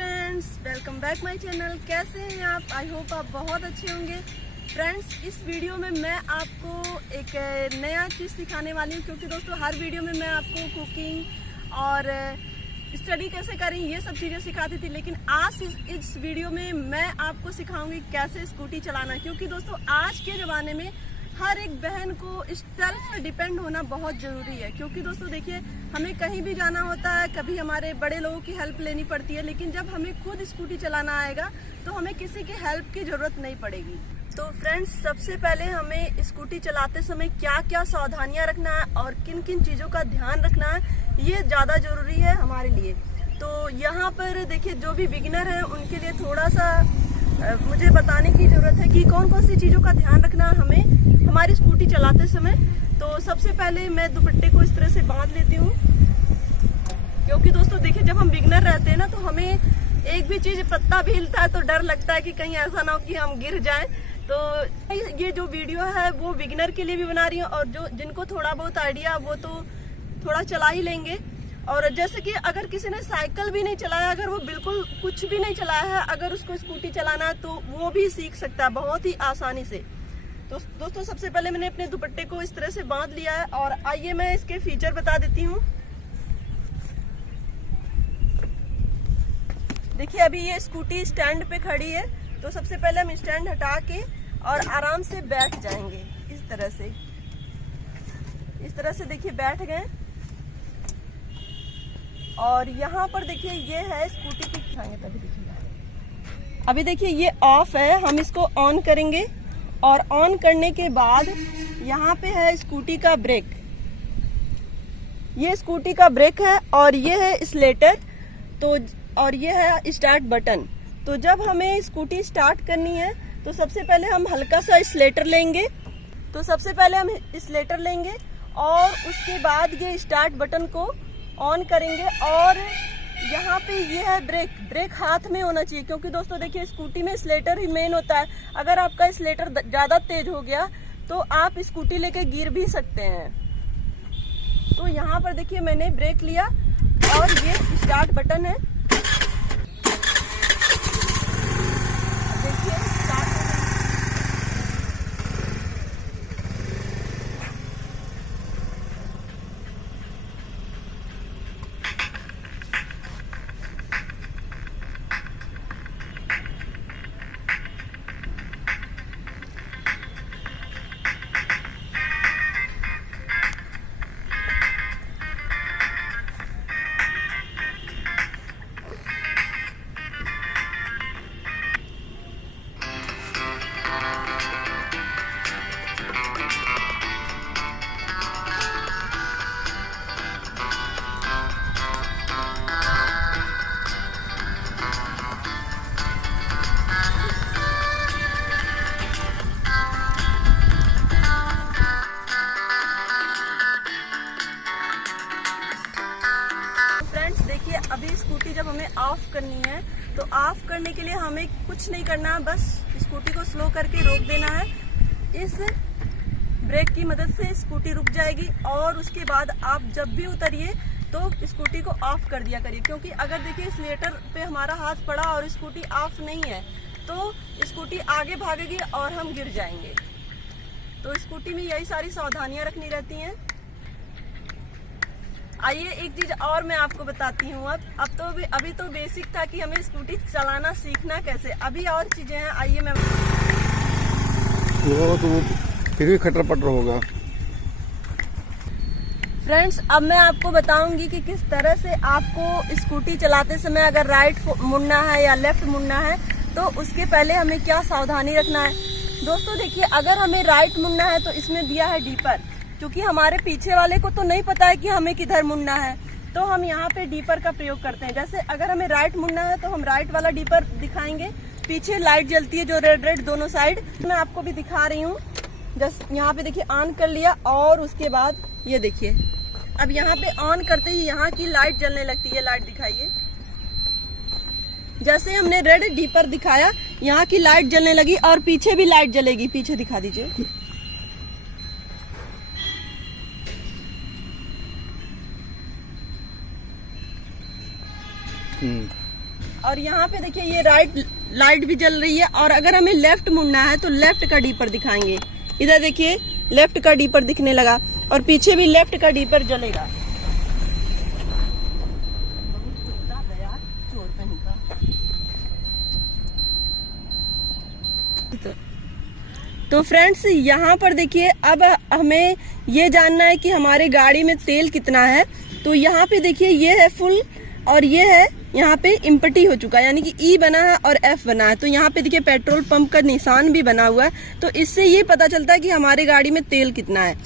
Friends, welcome back my channel. कैसे हैं आप? आई होप आप बहुत अच्छे होंगे। फ्रेंड्स, इस वीडियो में मैं आपको एक नया चीज़ सिखाने वाली हूँ, क्योंकि दोस्तों हर वीडियो में मैं आपको कुकिंग और स्टडी कैसे करें ये सब चीज़ें सिखाती थी, लेकिन आज इस वीडियो में मैं आपको सिखाऊंगी कैसे स्कूटी चलाना। क्योंकि दोस्तों आज के ज़माने में हर एक बहन को सेल्फ डिपेंड होना बहुत ज़रूरी है। क्योंकि दोस्तों देखिए, हमें कहीं भी जाना होता है, कभी हमारे बड़े लोगों की हेल्प लेनी पड़ती है, लेकिन जब हमें खुद स्कूटी चलाना आएगा तो हमें किसी की हेल्प की ज़रूरत नहीं पड़ेगी। तो फ्रेंड्स, सबसे पहले हमें स्कूटी चलाते समय क्या क्या सावधानियां रखना है और किन किन चीज़ों का ध्यान रखना है, ये ज़्यादा ज़रूरी है हमारे लिए। तो यहाँ पर देखिए, जो भी बिगिनर हैं उनके लिए थोड़ा सा मुझे बताने की ज़रूरत है कि कौन कौन सी चीज़ों का ध्यान रखना है हमें हमारी स्कूटी चलाते समय। तो सबसे पहले मैं दुपट्टे को इस तरह से बांध लेती हूँ, क्योंकि दोस्तों देखिए, जब हम बिगिनर रहते हैं ना, तो हमें एक भी चीज़ पत्ता भी हिलता है तो डर लगता है कि कहीं ऐसा ना हो कि हम गिर जाएं। तो ये जो वीडियो है वो बिगिनर के लिए भी बना रही हूँ, और जो जिनको थोड़ा बहुत आइडिया वो तो थोड़ा चला ही लेंगे। और जैसे कि अगर किसी ने साइकिल भी नहीं चलाया, अगर वो बिल्कुल कुछ भी नहीं चलाया है, अगर उसको स्कूटी चलाना है तो वो भी सीख सकता है बहुत ही आसानी से। तो दोस्तों सबसे पहले मैंने अपने दुपट्टे को इस तरह से बांध लिया है, और आइए मैं इसके फीचर बता देती हूँ। देखिए, अभी ये स्कूटी स्टैंड पे खड़ी है, तो सबसे पहले हम स्टैंड हटा के और आराम से बैठ जाएंगे इस तरह से। इस तरह से देखिए बैठ गए, और यहाँ पर देखिए ये है स्कूटी की तभी देखिए, अभी देखिए ये ऑफ है, हम इसको ऑन करेंगे, और ऑन करने के बाद यहाँ पे है स्कूटी का ब्रेक। ये स्कूटी का ब्रेक है, और ये है स्लेटर, तो और ये है स्टार्ट बटन। तो जब हमें स्कूटी स्टार्ट करनी है तो सबसे पहले हम हल्का सा स्लेटर लेंगे। तो सबसे पहले हम स्लेटर लेंगे, और उसके बाद ये स्टार्ट बटन को ऑन करेंगे, और यहाँ पे ये है ब्रेक। ब्रेक हाथ में होना चाहिए, क्योंकि दोस्तों देखिए, स्कूटी में स्लेटर ही मेन होता है। अगर आपका स्लेटर ज़्यादा तेज हो गया तो आप स्कूटी लेके गिर भी सकते हैं। तो यहाँ पर देखिए मैंने ब्रेक लिया, और ये स्टार्ट बटन है। देखिए स्टार्ट हो गया। देखिए, अभी स्कूटी जब हमें ऑफ करनी है तो ऑफ करने के लिए हमें कुछ नहीं करना है, बस स्कूटी को स्लो करके रोक देना है। इस ब्रेक की मदद से स्कूटी रुक जाएगी, और उसके बाद आप जब भी उतरिए तो स्कूटी को ऑफ कर दिया करिए। क्योंकि अगर देखिए स्लेटर पे हमारा हाथ पड़ा और स्कूटी ऑफ नहीं है तो स्कूटी आगे भागेगी और हम गिर जाएंगे। तो स्कूटी में यही सारी सावधानियां रखनी रहती हैं। आइए एक चीज और मैं आपको बताती हूँ। अब तो अभी तो बेसिक था कि हमें स्कूटी चलाना सीखना कैसे, अभी और चीजें हैं। आइए मैं वो तो फिर भी खटर पटर होगा। फ्रेंड्स, अब मैं आपको बताऊंगी कि किस तरह से आपको स्कूटी चलाते समय अगर राइट मुड़ना है या लेफ्ट मुड़ना है तो उसके पहले हमें क्या सावधानी रखना है। दोस्तों देखिए, अगर हमें राइट मुड़ना है तो इसमें दिया है डीपर, क्योंकि हमारे पीछे वाले को तो नहीं पता है कि हमें किधर मुड़ना है, तो हम यहाँ पे डीपर का प्रयोग करते हैं। जैसे अगर हमें राइट मुड़ना है तो हम राइट वाला डीपर दिखाएंगे। पीछे लाइट जलती है जो रेड रेड दोनों साइड, मैं आपको भी दिखा रही हूँ। जस्ट यहाँ पे देखिए ऑन कर लिया, और उसके बाद ये देखिए, अब यहाँ पे ऑन करते ही यहाँ की लाइट जलने लगती है। लाइट दिखाइए, जैसे हमने रेड डीपर दिखाया, यहाँ की लाइट जलने लगी, और पीछे भी लाइट जलेगी। पीछे दिखा दीजिए। और यहाँ पे देखिए ये राइट लाइट भी जल रही है। और अगर हमें लेफ्ट मुड़ना है तो लेफ्ट का डीपर दिखाएंगे। इधर देखिए लेफ्ट का डीपर दिखने लगा और पीछे भी लेफ्ट का डीपर जलेगा। तो फ्रेंड्स यहाँ पर देखिए अब हमें ये जानना है कि हमारे गाड़ी में तेल कितना है। तो यहाँ पे देखिए ये है फुल और ये है यहाँ पे इम्पटी हो चुका है, यानी कि ई बना है और एफ बना है। तो यहाँ पे देखिए पेट्रोल पंप का निशान भी बना हुआ है। तो इससे ये पता चलता है कि हमारे गाड़ी में तेल कितना है।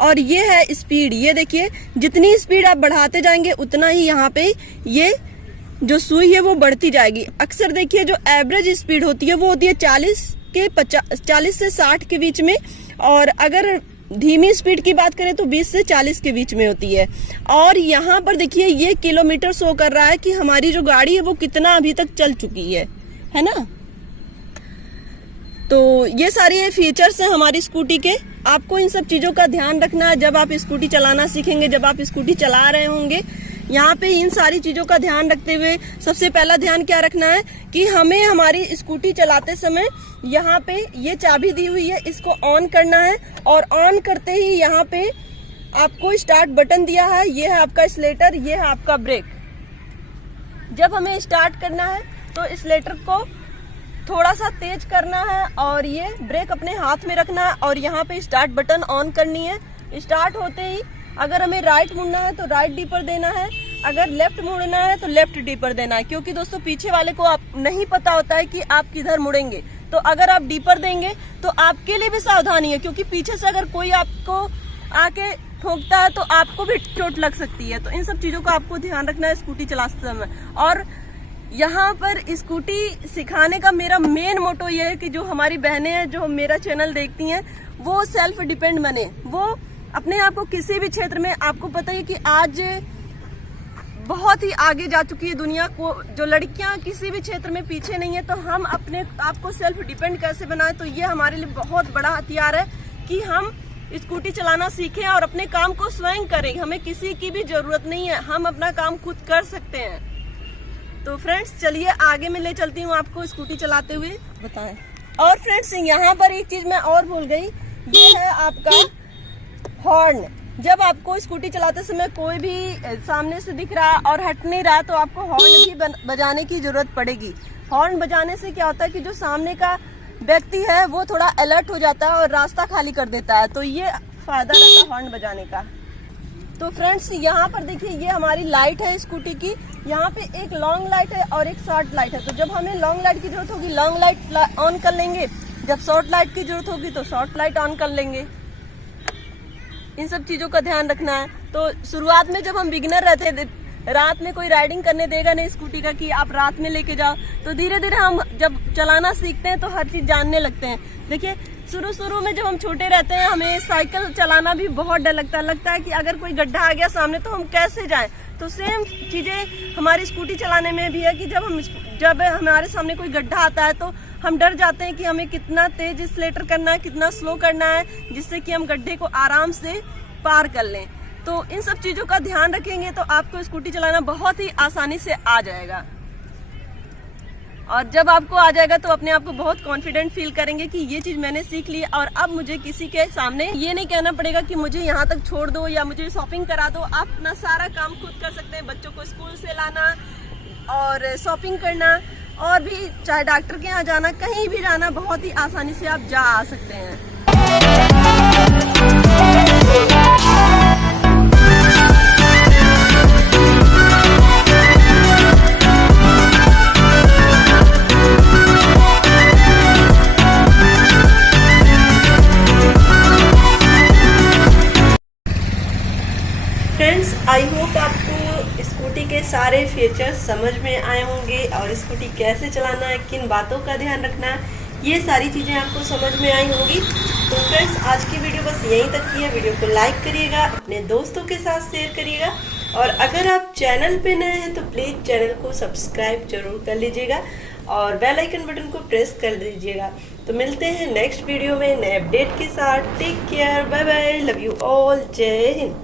और ये है स्पीड, ये देखिए जितनी स्पीड आप बढ़ाते जाएंगे उतना ही यहाँ पे ये जो सुई है वो बढ़ती जाएगी। अक्सर देखिए जो एवरेज स्पीड होती है वो होती है 40 से 60 के बीच में, और अगर धीमी स्पीड की बात करें तो 20 से 40 के बीच में होती है। और यहाँ पर देखिए ये किलोमीटर शो कर रहा है कि हमारी जो गाड़ी है वो कितना अभी तक चल चुकी है ना। तो ये सारे फीचर्स हैं हमारी स्कूटी के। आपको इन सब चीजों का ध्यान रखना है जब आप स्कूटी चलाना सीखेंगे, जब आप स्कूटी चला रहे होंगे। यहाँ पे इन सारी चीजों का ध्यान रखते हुए सबसे पहला ध्यान क्या रखना है कि हमें हमारी स्कूटी चलाते समय यहाँ पे ये चाबी दी हुई है, इसको ऑन करना है। और ऑन करते ही यहाँ पे आपको स्टार्ट बटन दिया है, ये है आपका एक्सीलरेटर, ये है आपका ब्रेक। जब हमें स्टार्ट करना है तो एक्सीलरेटर को थोड़ा सा तेज करना है और ये ब्रेक अपने हाथ में रखना है और यहाँ पे स्टार्ट बटन ऑन करनी है। स्टार्ट होते ही अगर हमें राइट मुड़ना है तो राइट डीपर देना है, अगर लेफ्ट मुड़ना है तो लेफ्ट डीपर देना है। क्योंकि दोस्तों पीछे वाले को आप नहीं पता होता है कि आप किधर मुड़ेंगे, तो अगर आप डीपर देंगे तो आपके लिए भी सावधानी है, क्योंकि पीछे से अगर कोई आपको आके ठोकता है तो आपको भी चोट लग सकती है। तो इन सब चीजों का आपको ध्यान रखना है स्कूटी चलाते समय। और यहाँ पर स्कूटी सिखाने का मेरा मेन मोटो ये है कि जो हमारी बहनें हैं जो मेरा चैनल देखती हैं वो सेल्फ डिपेंड बने, वो अपने आप को किसी भी क्षेत्र में, आपको पता है कि आज बहुत ही आगे जा चुकी है दुनिया को, जो लड़कियां किसी भी क्षेत्र में पीछे नहीं है। तो हम अपने आप को सेल्फ डिपेंड कैसे बनाएं, तो ये हमारे लिए बहुत बड़ा हथियार है कि हम स्कूटी चलाना सीखें और अपने काम को स्वयं करें। हमें किसी की भी जरूरत नहीं है, हम अपना काम खुद कर सकते हैं। तो फ्रेंड्स चलिए आगे मैं ले चलती हूँ आपको स्कूटी चलाते हुए बताएं। और फ्रेंड्स यहाँ पर एक चीज मैं और भूल गई, ये है आपका हॉर्न। जब आपको स्कूटी चलाते समय कोई भी सामने से दिख रहा और हट नहीं रहा तो आपको हॉर्न भी बजाने की जरूरत पड़ेगी। हॉर्न बजाने से क्या होता है कि जो सामने का व्यक्ति है वो थोड़ा अलर्ट हो जाता है और रास्ता खाली कर देता है। तो ये फायदा रहता है हॉर्न बजाने का। तो फ्रेंड्स यहाँ पर देखिए ये हमारी लाइट है स्कूटी की। यहाँ पे एक लॉन्ग लाइट है और एक शॉर्ट लाइट है। तो जब हमें लॉन्ग लाइट की जरूरत होगी लॉन्ग लाइट ऑन कर लेंगे, जब शॉर्ट लाइट की जरूरत होगी तो शॉर्ट लाइट ऑन कर लेंगे। इन सब चीजों का ध्यान रखना है। तो शुरुआत में जब हम बिगिनर रहते थे, रात में कोई राइडिंग करने देगा नहीं स्कूटी का कि आप रात में लेके जाओ, तो धीरे धीरे हम जब चलाना सीखते हैं तो हर चीज जानने लगते हैं। देखिए शुरू में जब हम छोटे रहते हैं हमें साइकिल चलाना भी बहुत डर लगता है कि अगर कोई गड्ढा आ गया सामने तो हम कैसे जाएं। तो सेम चीजें हमारी स्कूटी चलाने में भी है कि जब हमारे सामने कोई गड्ढा आता है तो हम डर जाते हैं कि हमें कितना तेज एक्सीलरेटर करना है, कितना स्लो करना है, जिससे कि हम गड्ढे को आराम से पार कर लें। तो इन सब चीजों का ध्यान रखेंगे तो आपको स्कूटी चलाना बहुत ही आसानी से आ जाएगा। और जब आपको आ जाएगा तो अपने आप को बहुत कॉन्फिडेंट फील करेंगे कि ये चीज मैंने सीख ली और अब मुझे किसी के सामने ये नहीं कहना पड़ेगा कि मुझे यहाँ तक छोड़ दो या मुझे शॉपिंग करा दो। आप अपना सारा काम खुद कर सकते हैं, बच्चों को स्कूल से लाना और शॉपिंग करना और भी चाहे डॉक्टर के यहाँ जाना, कहीं भी जाना बहुत ही आसानी से आप जा आ सकते हैं। फ्रेंड्स आई होप आपको स्कूटी के सारे फीचर्स समझ में आए होंगे और स्कूटी कैसे चलाना है, किन बातों का ध्यान रखना है, ये सारी चीज़ें आपको समझ में आई होंगी। तो फ्रेंड्स आज की वीडियो बस यहीं तक की है। वीडियो को लाइक करिएगा, अपने दोस्तों के साथ शेयर करिएगा और अगर आप चैनल पे नए हैं तो प्लीज़ चैनल को सब्सक्राइब जरूर कर लीजिएगा और बेल आइकन बटन को प्रेस कर दीजिएगा। तो मिलते हैं नेक्स्ट वीडियो में नए अपडेट के साथ। Take care, bye bye, love you all, जय हिंद।